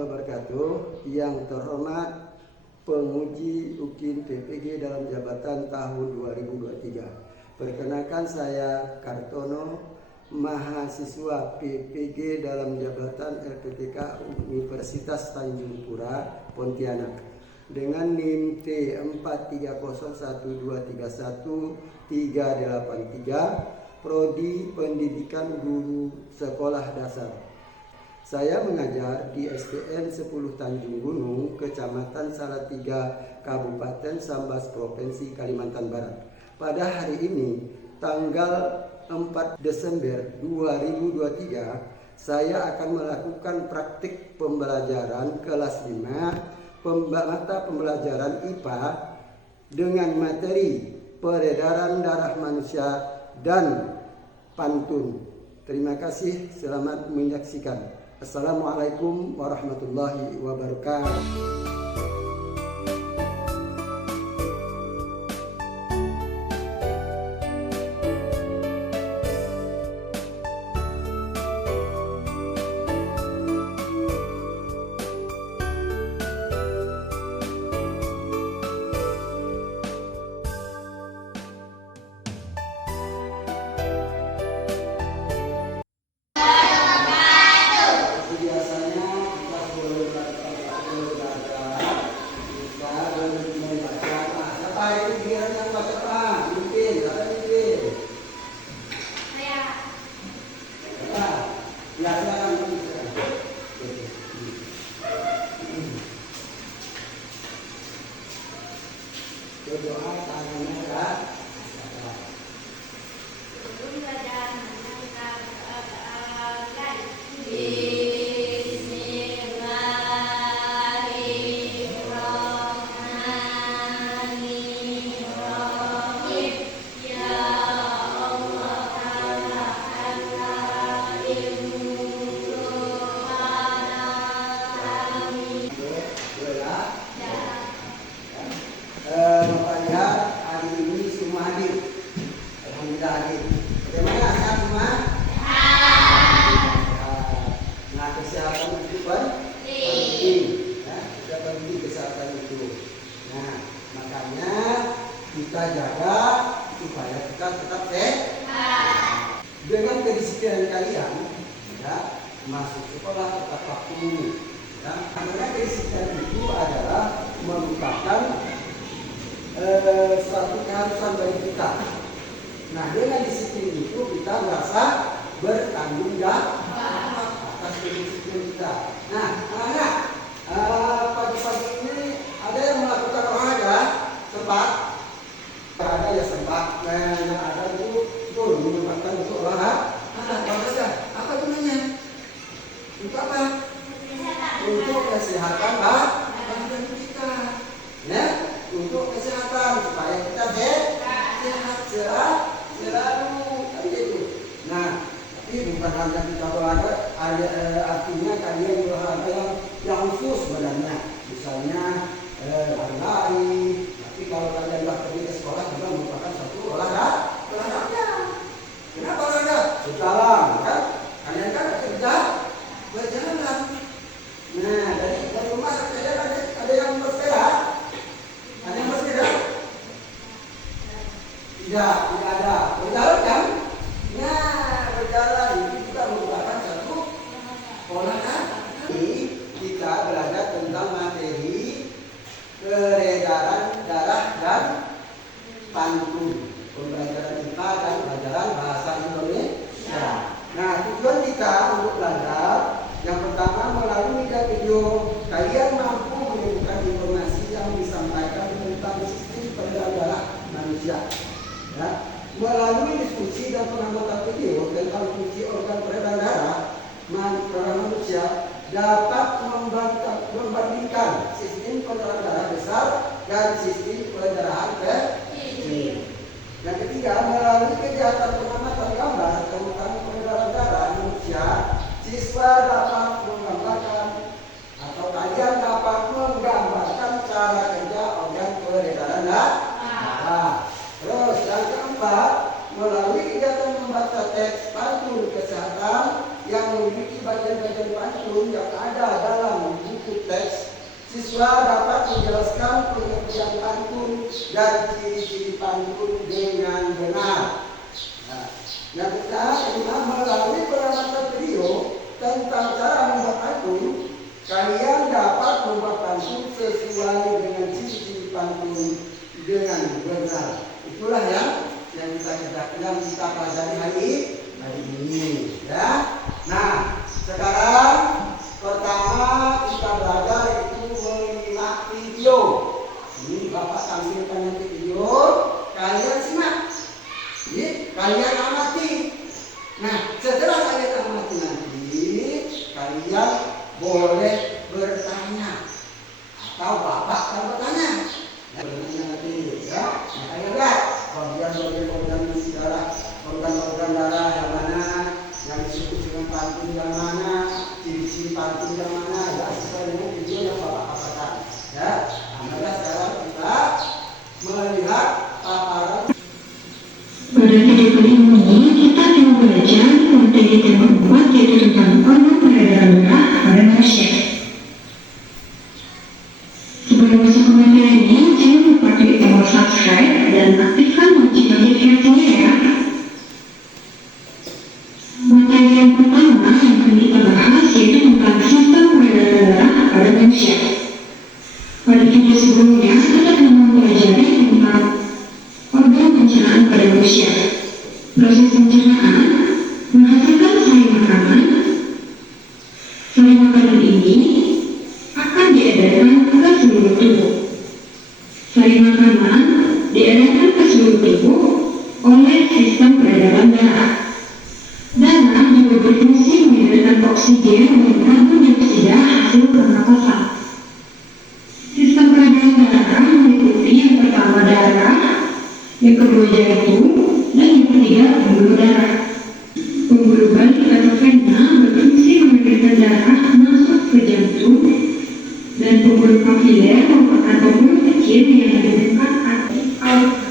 wabarakatuh. Yang terhormat penguji UKIN PPG dalam jabatan tahun 2023. Perkenalkan saya Kartono, mahasiswa PPG dalam jabatan LPTK Universitas Tanjung Pura, Pontianak. Dengan NIM T4301231383, Prodi Pendidikan Guru Sekolah Dasar. Saya mengajar di STN 10 Tanjung Gunung, Kecamatan Salatiga, Kabupaten Sambas, Provinsi Kalimantan Barat. Pada hari ini, tanggal 4 Desember 2023, saya akan melakukan praktik pembelajaran kelas 5 mata pembelajaran IPA dengan materi peredaran darah manusia dan pantun. Terima kasih, selamat menyaksikan. Assalamualaikum warahmatullahi wabarakatuh. Berdoa tangannya gerak. Bapak lihat hari ini semua hadir. Alhamdulillah hadir. Bagaimana sehat semua? Nah, kesehatan itu penting. Kita penting kesehatan itu. Nah, makanya kita jaga supaya kita tetap sehat. Dengan kedisiplinan kalian, ya, masuk sekolah tepat waktu. Ya, karena kedisiplinan itu adalah merupakan suatu keharusan bagi kita. Nah, dengan disiplin itu kita merasa bertanggung jawab atas kedisiplinan kita. Nah, anak-anak, pagi-pagi ini ada yang melakukan olahraga sempat? Ada ya sempat. Nah, yang ada itu menyempatkan untuk olahraga. Olahraga apa gunanya? Untuk apa? Untuk kesehatan badan kita. Ya, untuk kesehatan supaya kita sehat selalu gitu. Nah, tapi bukan hanya kita olahraga, artinya kalian olahraga yang khusus badannya, misalnya lari. Tapi kalau kalian nggak pergi ke sekolah juga merupakan satu olahraga. Kenapa olahraga? Berjalan, kan? Kalian kan kerja berjalan. Nah, dari rumah kalian ada yang bersepeda. Ada yang bersepeda? Tidak ada. Berjalan kan? Nah, berjalan itu juga merupakan satu olahraga. Kita belajar tentang materi peredaran darah dan pantun, pembelajaran IPA dan pembelajaran bahasa Indonesia. Nah, tujuan kita untuk belajar yang pertama melalui video kalian mampu menemukan informasi yang disampaikan tentang sistem peredaran darah manusia. Ya. Melalui diskusi dan pengamatan video tentang fungsi organ peredaran darah manusia dapat membandingkan sistem peredaran darah besar dan sistem peredaran kecil. Yang ketiga, melalui kegiatan pengamatan gambar tentang peredaran darah manusia, siswa dapat menggambarkan atau kalian dapat menggambarkan cara kerja organ peredaran darah. Terus yang keempat, melalui kegiatan membaca teks pantun kesehatan yang memiliki bagian-bagian pantun yang ada dalam buku buku teks, siswa dapat menjelaskan pengertian pantun dan ciri-ciri pantun dengan benar. Nah, yang kedua, melalui pengamatan video tentang cara membuat pantun, kalian dapat membuat pantun sesuai dengan ciri-ciri pantun dengan benar. Itulah yang kita kerjakan, yang kita pelajari hari ini, ya. Nah, sekarang pertama kita belajar itu menyimak video. Ini Bapak tampilkan nanti video, kalian simak, kalian amati. Nah, setelah kalian amati nanti, kalian boleh bertanya atau Bapak akan bertanya. Bertanya nanti, ya. Nah, kalian lihat organ darah, organ darah yang mana, yang disebut dengan pantun yang mana, ciri-ciri pantun yang mana, ya sesuai dengan video yang Bapak katakan, ya. Nah, sekarang kita melihat paparan. Pada video kali ini kita akan belajar materi tema 4, yaitu tentang hormon peredaran darah pada manusia. Sebelum masuk ke materi ini, jangan lupa klik tombol subscribe dan aktifkan lonceng notifikasinya ya. Materi yang pertama yang akan kita bahas yaitu tentang sistem peredaran darah pada manusia. Pada video sebelumnya kita telah mempelajari tentang organ pencernaan pada manusia. Proses pencernaan menghasilkan sari makanan. Sari makanan ini akan diedarkan ke seluruh tubuh. Sari makanan diedarkan ke seluruh tubuh oleh sistem peredaran darah. Darah juga berfungsi mengedarkan oksigen dan karbon dioksida hasil pernapasan. Sistem peredaran darah meliputi yang pertama darah, yang kedua jantung, dan yang ketiga pembuluh darah. Pembuluh balik atau vena berfungsi mengalirkan darah masuk ke jantung, dan pembuluh kapiler merupakan pembuluh kecil yang dibentang arteria aorta.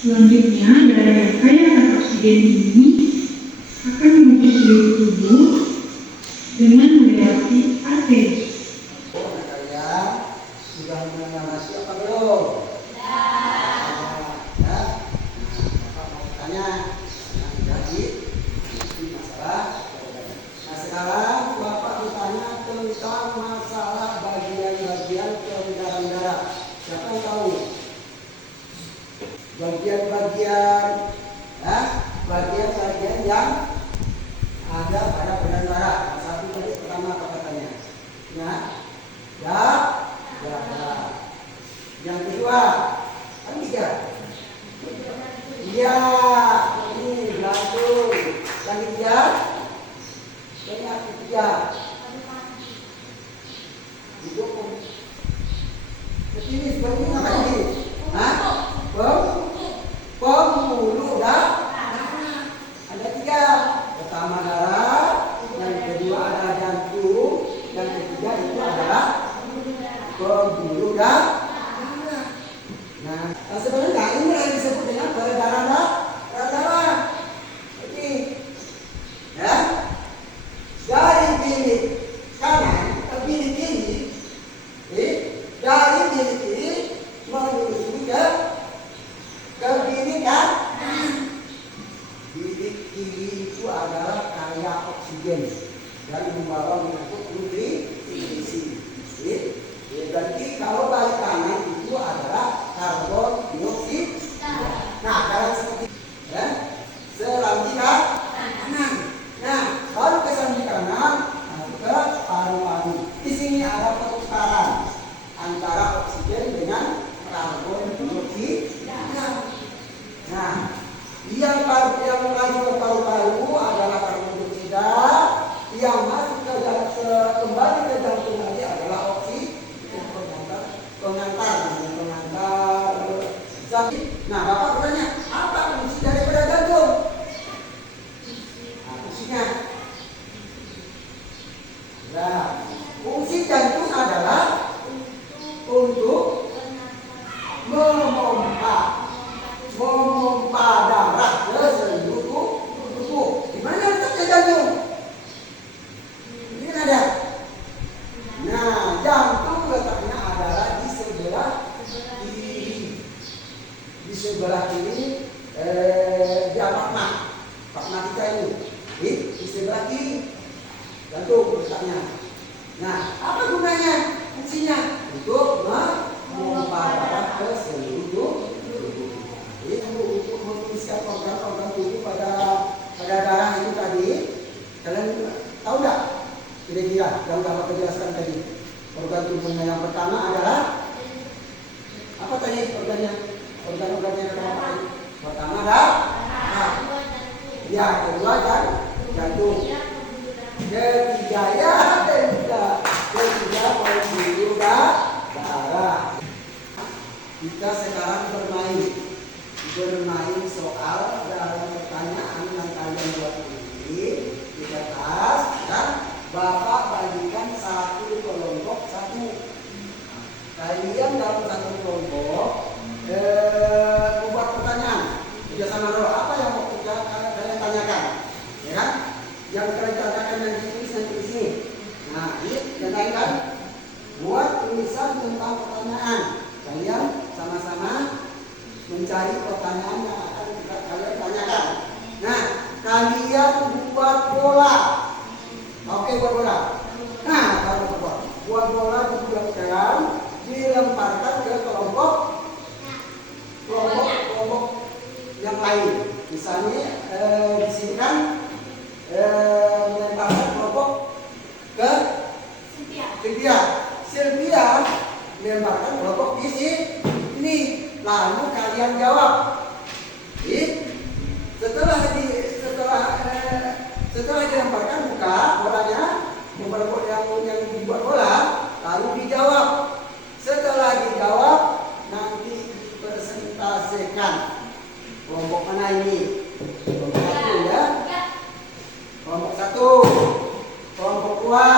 Selanjutnya, darah yang kaya akan oksigen ini akan menuju seluruh tubuh dengan melewati arteri. Kalian sudah mengamati apa belum? Sekarang Bapak bertanya tentang masalah bagian-bagian peredaran darah. Siapa yang tahu? Bagian-bagian yang ada pada peredaran darah. Satu tadi pertama apa katanya? Darah. Yang kedua, kan tiga. Iya, ini jantung. Yang ketiga. Itu ini seperti apa ini? Pembuluh darah. Ada tiga. Pertama darah, yang kedua adalah jantung, yang ketiga itu adalah pembuluh darah. Nah, sebenarnya ini yang disebut dengan peredaran darah. Oke, ya. Dari bilik kanan ke bilik kiri, dari bilik kiri menuju ke bilik kanan. Bilik kiri itu adalah kaya oksigen dan membawa mengangkut nutrisi. Berarti kalau balik kanan itu adalah karbon dioksida. Nah, jalan seperti ya, selanjutnya kanan. Nah, baru ke samping kanan, ke paru-paru. Di sini ada pertukaran antara oksigen dengan karbon dioksida. Nah, yang masuk ke paru-paru adalah karbon dioksida, yang masuk ke kembali ke jantung tadi adalah oksigen pengantar. Nah, Bapak bertanya, apa fungsi daripada jantung? Nah, fungsi jantung adalah untuk memompa darah ke sebelah kiri dia makna kita ini. Di sebelah kiri jantung letaknya. Nah, apa gunanya? Fungsinya untuk memompa darah ke seluruh tubuh. Jadi untuk menuliskan organ-organ tubuh pada darah itu tadi, kalian tahu nggak? Kira-kira yang dapat dijelaskan tadi. Organ tubuhnya yang pertama adalah apa tadi organnya? Organ-organnya yang pertama adalah ya, kedua jantung. Ketiga ya, ketiga pembuluh darah. Kita sekarang bermain soal dalam pertanyaan yang kalian buat ini di kertas, dan Bapak bagikan satu kelompok satu. Kalian dalam satu kelompok membuat pertanyaan. Kerjasama dulu. Apa yang mau kalian tanyakan? Ya kan? Yang kalian tanyakan yang ditulis nanti di sini. Nah, ini yang lain kan? Buat tulisan tentang pertanyaan. Kalian sama-sama mencari pertanyaan yang akan kalian tanyakan. Nah, kalian buat bola. Oke, buat bola. Nah, kalau buat bola dibuatkan, dilemparkan ke kelompok yang lain. Misalnya di sini kan melemparkan kelompok ke Sylvia melemparkan kelompok di sini. Lalu kalian jawab. Setelah dilemparkan buka bolanya, kelompok yang dibuat bola, lalu dijawab. Setelah dijawab nanti dipresentasikan. Kelompok mana ini? Kelompok satu ya. Kelompok satu. Kelompok dua.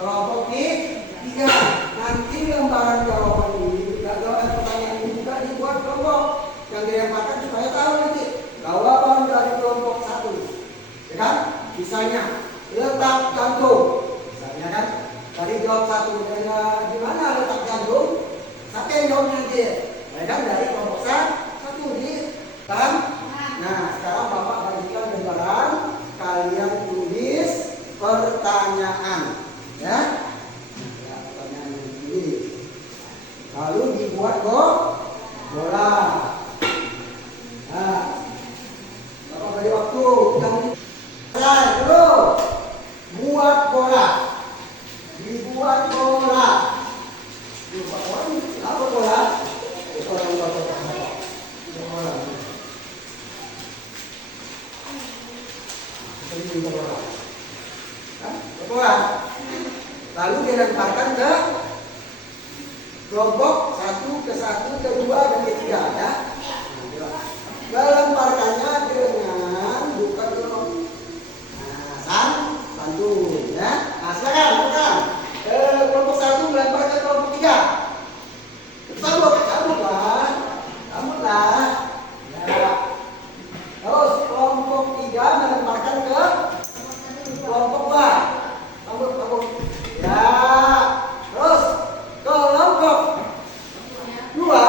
Kelompok tiga. Nanti lembaran jawaban ini, jawaban pertanyaan ini juga dibuat kelompok yang dilemparkan supaya tahu nanti jawaban dari kelompok satu. Ya kan? Misalnya letak jantung. Misalnya kan tadi jawab satu, di mana letak jantung? Satu yang jawab nanti. Ya kan, dari kelompok satu di kan? Nah, sekarang Bapak bagikan lembaran, kalian tulis pertanyaan, ya. Pertanyaan ini. Lalu dibuat bola. Nah, Bapak beri waktu. Dulu buat bola. Dibuat bola. Apa bola? Bola. Lalu dilemparkan ke kelompok ke satu, ke dua, dan ketiga, ya. Melemparkannya dengan bukan dulu. Santun, ya. Nah, silakan, bukan. Kelompok satu melempar ke kelompok tiga. Cabut lah. Ya. Terus kelompok tiga melemparkan ke kelompok dua. Cabut. Ya. Terus kelompok dua.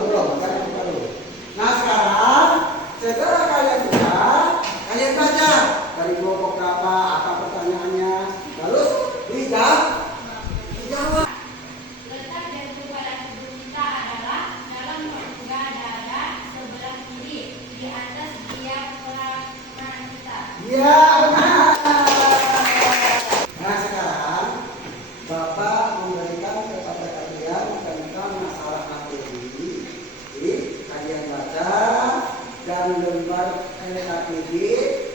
Belum. Nah, sekarang kalian baca dari kelompok berapa, apa pertanyaannya, lalu dijawab. Letak jantung pada tubuh kita adalah dalam rongga dada sebelah kiri di atas diafragma kita. Ya, benar. Nah, sekarang Bapak memberikan kepada kalian tentang masalah materi. Kalian baca dan lembar KTB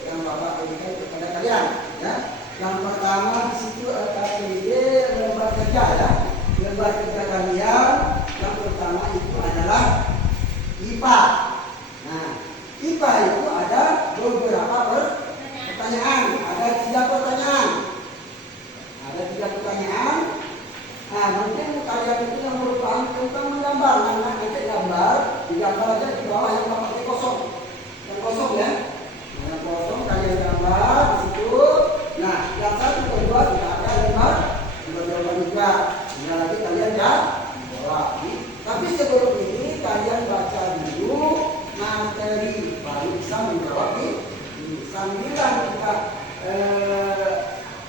yang Bapak berikan kepada kalian, ya. Yang pertama di situ KTB lembar kerja, ya. Lembar kerja kalian yang pertama itu adalah IPA. Nah, IPA itu ada beberapa pertanyaan, ada 3 pertanyaan. Nah, mungkin kalian itu yang merupakan tentang menggambar, nanti digambar aja di bawah yang pakai kosong, yang kosong, ya. Nah, yang kosong kalian gambar di situ. Nah, yang satu kedua tidak ada lembar jawaban juga. Tinggal lagi kalian ya jawab. Tapi sebelum ini kalian baca dulu bisa menjawab ini. Sambilan kita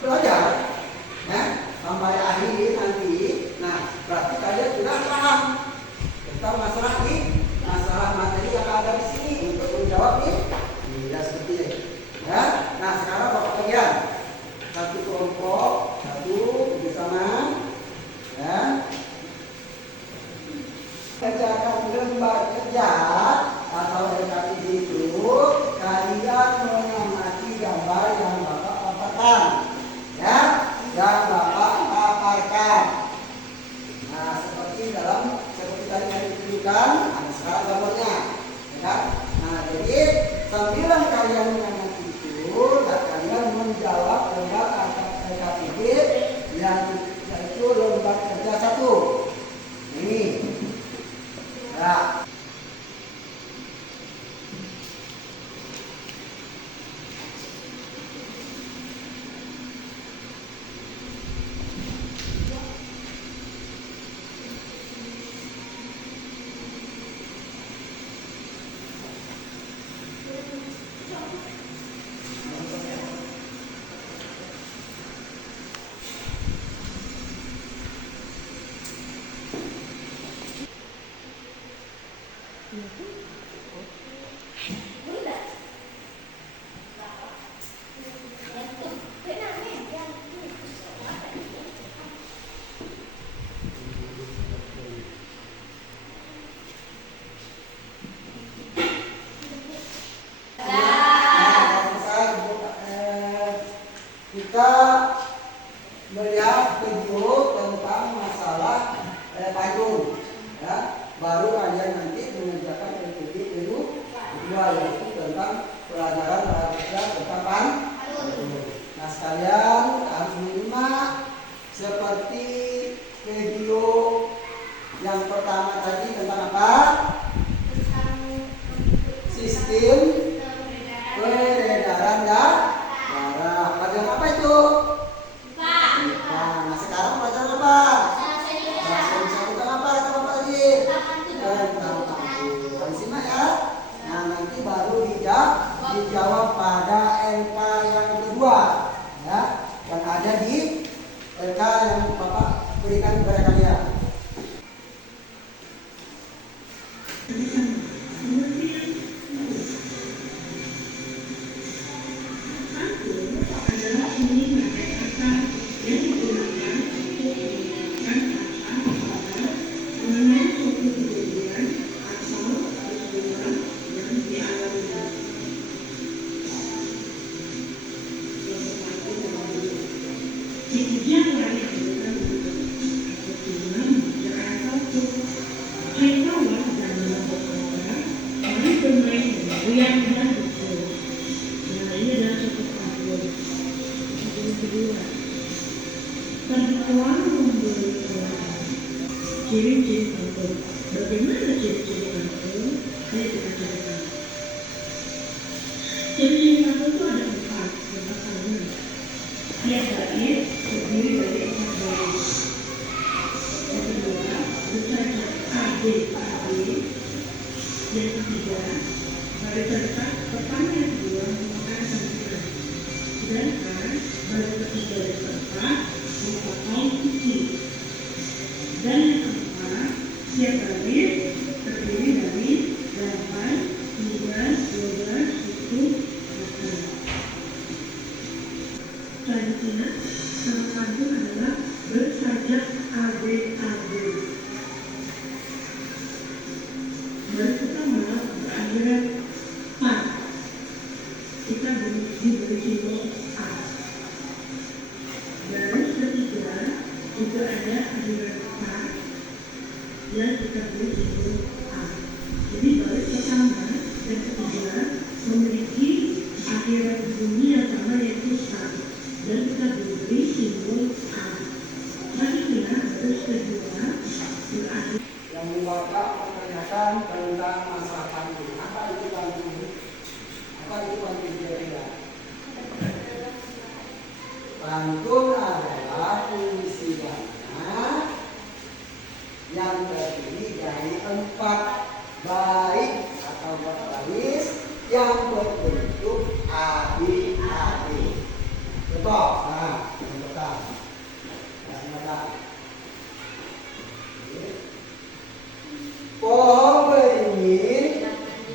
belajar, ya, sampai akhir nanti. Nah, berarti kalian sudah paham tentang masalah materi yang ada di sini untuk menjawab ini. Ya seperti ini. Ya. Nah, sekarang Bapak bagian satu kelompok, satu bersama, ya. Kerjakan lembar kerja atau LKPD itu kalian mengamati gambar yang Bapak paparkan, ya, yang Bapak paparkan. Nah, seperti tadi yang ditunjukkan, ada sekarang gambarnya, ya. Nah, jadi sambilan kalian mengamati itu, dan kalian menjawab lembar LKPD yang yaitu lembar kerja 1. Ini. Ya. Kita melihat video tentang masalah payung, ya. Baru kalian nanti mengerjakan LPD kedua, yaitu tentang pelajaran tentang payung. Nah, sekalian harus menyimak seperti video yang pertama tadi tentang apa? Sistem peredaran darah. Pelajaran apa itu? Nah, sekarang pelajaran apa? Bahasa Indonesia tentang apa? Kata Bapak tadi? Tentang pantun. Simak ya. Nah, nanti baru dijawab pada LK yang kedua, ya, yang ada di LK yang Bapak berikan kepada kalian. Ciri-ciri pantun. Bagaimana ciri-ciri pantun? Ayo kita carikan. Ciri-ciri pantun itu ada 4 pertama. Yang bait terdiri dari 4 baris. Yang kedua, bersaja AD. Yang ketiga, baris terdekat pertama yang kedua merupakan sambungan. Sedangkan baris ketiga dan keempat merupakan kunci. Dan yang keempat, setiap baris terdiri dari 8, 9, 12, 10, 8. Selanjutnya, nama pantun adalah bersajak AD. Baris pertama berakhiran A. Kita diberi simbol A. Baris ketiga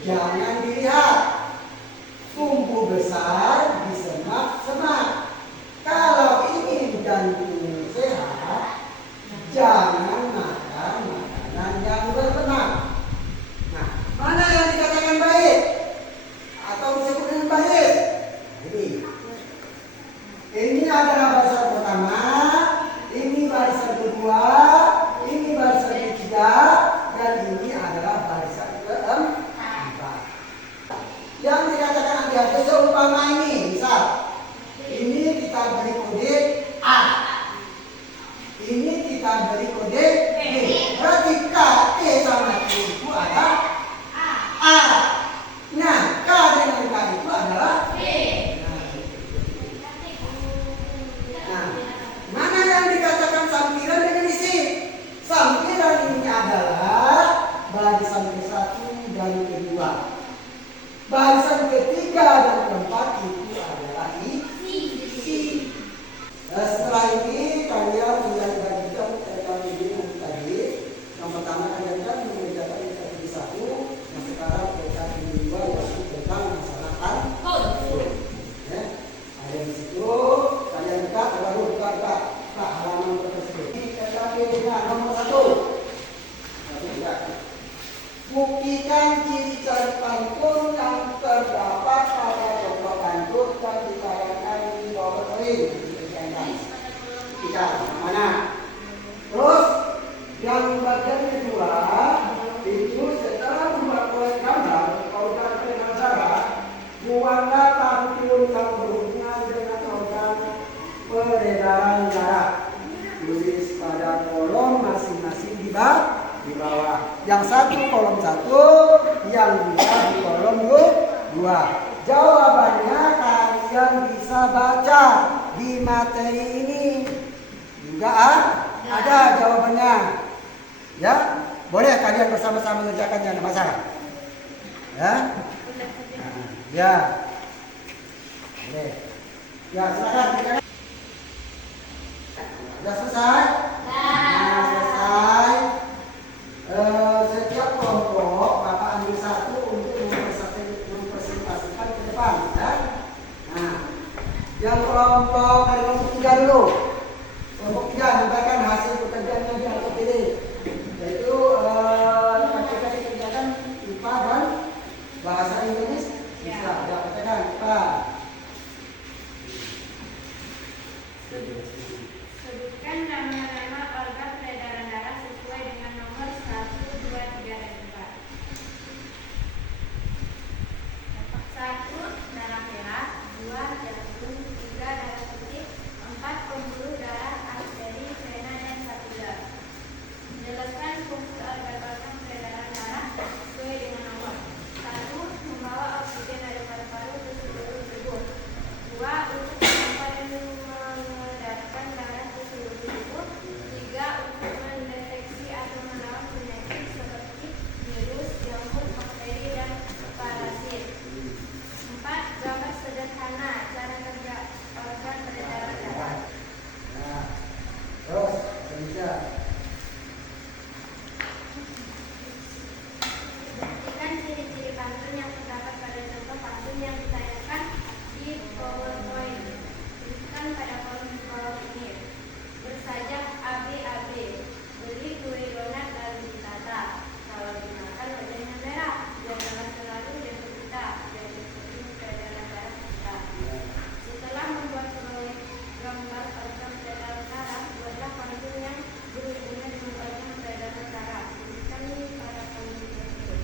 jangan dilihat. Tumbuh besar di semak-semak. Kalau ingin jantung sehat, jangan makan makanan yang berlemak. Nah, mana yang dikatakan baik atau disebut dengan baik? Ini adalah barisan pertama, ini barisan kedua, ini barisan ketiga, dan ini adalah barisan keempat. Yang dikatakan hati-hati seumpama ini, misal ini kita beri kode A, ini kita beri kode B. Berarti K, E sama Q itu adalah A. Nah, K dengan K itu adalah B. Nah, mana yang dikatakan sampiran dengan isi? Sampiran ini adalah barisan ke-1 dan kedua. Barisan ketiga dan keempat itu adalah isi. Setelah ini kalian mengajarkan tentang ini tadi. Yang pertama kalian kan mengerjakan ini 1, yang sekarang kita ini 2 yaitu tentang masalah kantor. Ya, ada di situ. Kalian buka, baru buka halaman tersebut. Ini KKP dengan nomor 1. Buktikan ciri-ciri pantun yang terdapat pada contoh pantun yang ditayangkan di bawah screen. Buktikan mana? Terus yang bagian kedua itu setelah membuat proyek gambar, organ pengacara, buatlah pantun yang berhubungan dengan organ peredaran darah. Tulis pada kolom masing-masing di bawah. Yang satu kolom 1, yang 2 di kolom 2. Jawabannya kalian bisa baca di materi ini. Juga ada jawabannya. Ya, boleh kalian bersama-sama mengerjakan, jangan ada masalah. Ya, ya, boleh. Ya, silakan. Sudah selesai? Nah, selesai. Setiap kelompok Bapak ambil 1 untuk mempresentasikan ke depan, ya. Nah, yang kelompok dari kelompok 3 dulu. Kelompok 3 menyampaikan hasil pekerjaannya di APD, yaitu PPK dikerjakan IPA dan bahasa Inggris. Bisa dikerjakan IPA. Sebutkan nama-nama organ peredaran darah sesuai dengan nomor 1, 2, 3, dan 4. 1. Darah merah, 2. Jantung, 3. Darah putih, 4. Pembuluh darah, arteri, vena, dan satular. Jelaskan fungsi organ-organ peredaran darah sesuai dengan nomor. 1. Membawa oksigen dari paru-paru ke seluruh tubuh. 2. Untuk mengedarkan darah ke seluruh tubuh. 3. Untuk mendeteksi atau melawan penyakit seperti virus, jamur, bakteri, dan parasit. 4. Gambar sederhana cara kerja organ peredaran darah. Nah, terus bisa. Buktikan ciri-ciri pantun yang terdapat pada contoh pantun yang ditayangkan di PowerPoint. Tuliskan pada kolom ini. Bersajak AB-AB. Beli kue donat lalu ditata. Kalau dimakan wajahnya merah. Janganlah selalu jatuh kita. Jadi seperti peredaran darah kita. Setelah membuat proyek gambar organ peredaran darah, buatlah pantun yang berhubungan dengan organ peredaran darah. Tuliskan pada kolom tersebut.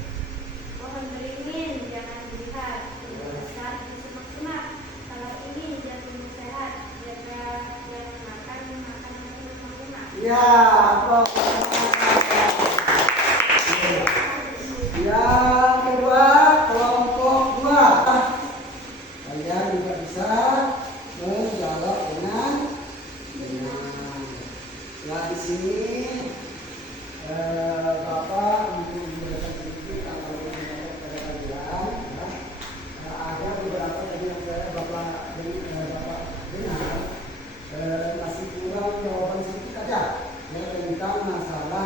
Pohon beringin jangan dilihat, tumbuh besar di semak-semak. Kalau ini jantung sehat, jaga yang makan makanan lemak. Ya, yang kedua kelompok 2. Kalian juga bisa menjawab dengan benar. Setelah di sini Bapak untuk memberikan sedikit atau menjawab kepada kalian, ya. Ada beberapa tadi yang Bapak dengar masih kurang jawaban sedikit aja, ya, tentang masalah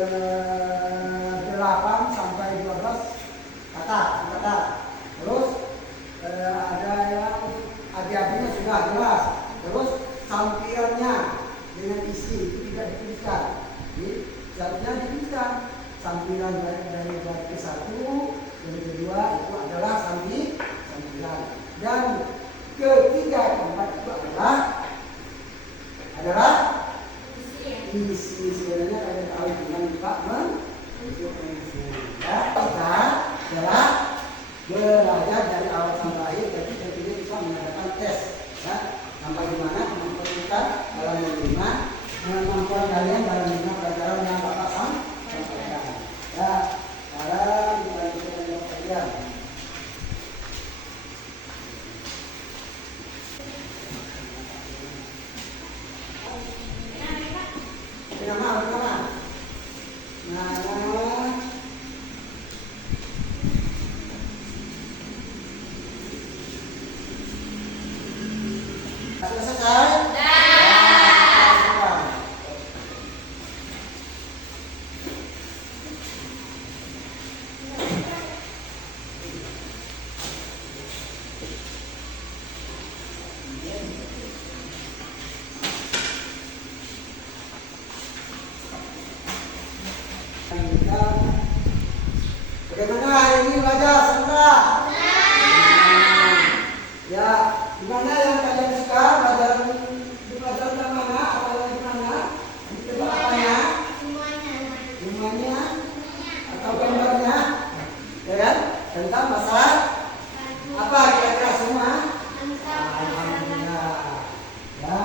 8 sampai 12 kata. Terus ada yang adi-adinya sudah jelas. Terus sampirannya dengan isi itu tidak dituliskan. Seharusnya dituliskan sampiran dari baris ke 1, yang kedua itu adalah sampiran. Dan ketiga, keempat itu adalah isi. Sebenarnya kalian tahu dengan Pak untuk ya, kita adalah belajar dari awal sampai akhir. Jadi tentunya kita mengadakan tes ya, sampai di mana kemampuan kita dalam menerima, kemampuan kalian dalam menerima pelajaran yang Bapak sampaikan. Ya, sekarang kita lanjutkan kalian. Nama. Sudah selesai? Bagaimana hari ini belajar, Sandra? Ya, gimana yang kalian suka belajar tentang mana? Atau di mana? Coba apanya? Semuanya? Atau gambarnya? Ya kan? Tentang masalah apa kira-kira semua? Alhamdulillah. Ya,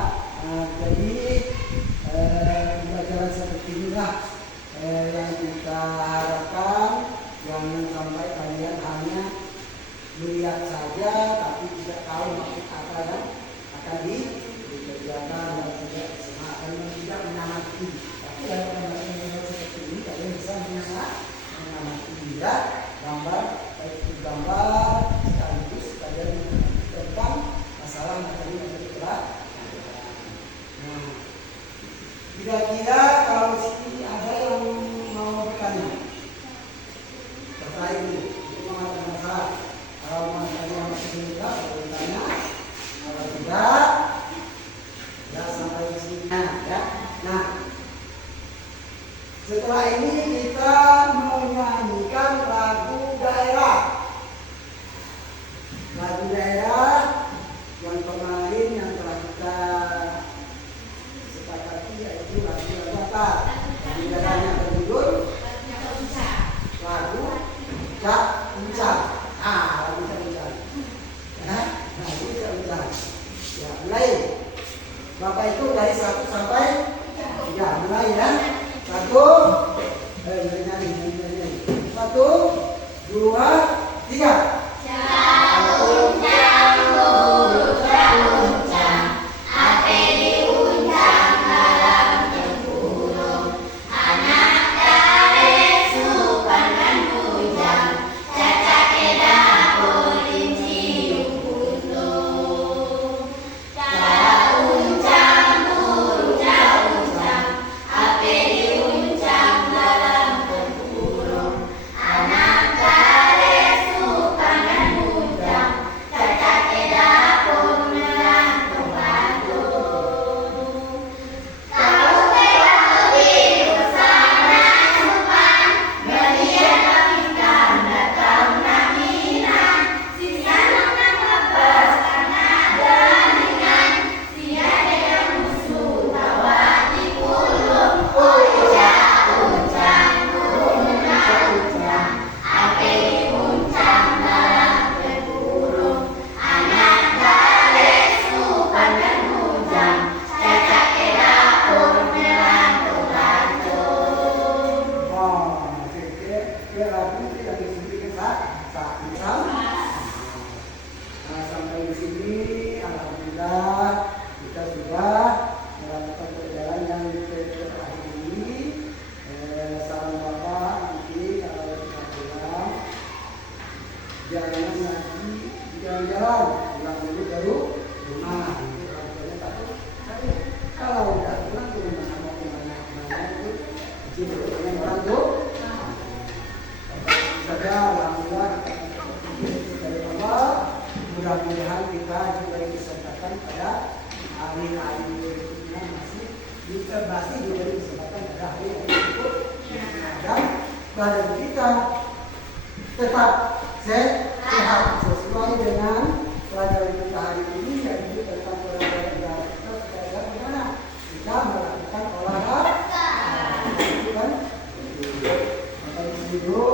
jadi pembelajaran seperti inilah yang kita harapkan. Jangan sampai kalian hanya melihat saja tapi tidak tahu maksud apa yang akan dikerjakan dan tidak mengamati. Tapi dalam gambar seperti ini kalian bisa mengamati ya, gambar sekaligus kalian mengamati tentang masalah materi berat. Nah, kira-kira kalau sini ada yang mau bertanya? Terkait ini, itu mengatakan masalah. Kalau masalahnya masih tidak, boleh tanya. Kalau tidak, ya sampai di sini. Ya. Nah, setelah ini kita menyanyikan lagu daerah. Lagu daerah yang kemarin yang telah kita sepakati yaitu lagu apa? Lagu daerahnya berjudul lagu Cak Uncak. Lagu Cak Uncak. Ya, lagu Cak Uncak. Ya, mulai. Bapak itu dari 1 sampai 3. Mulai ya. 1, 2, 3. Kalau udah pulang, berhasil diberi kesempatan pada hari yang cukup dan badan kita tetap sehat sesuai dengan pelajaran kita hari ini, yaitu tentang pelajaran darah kita supaya bagaimana kita melakukan olahraga. Kan? Maka dulu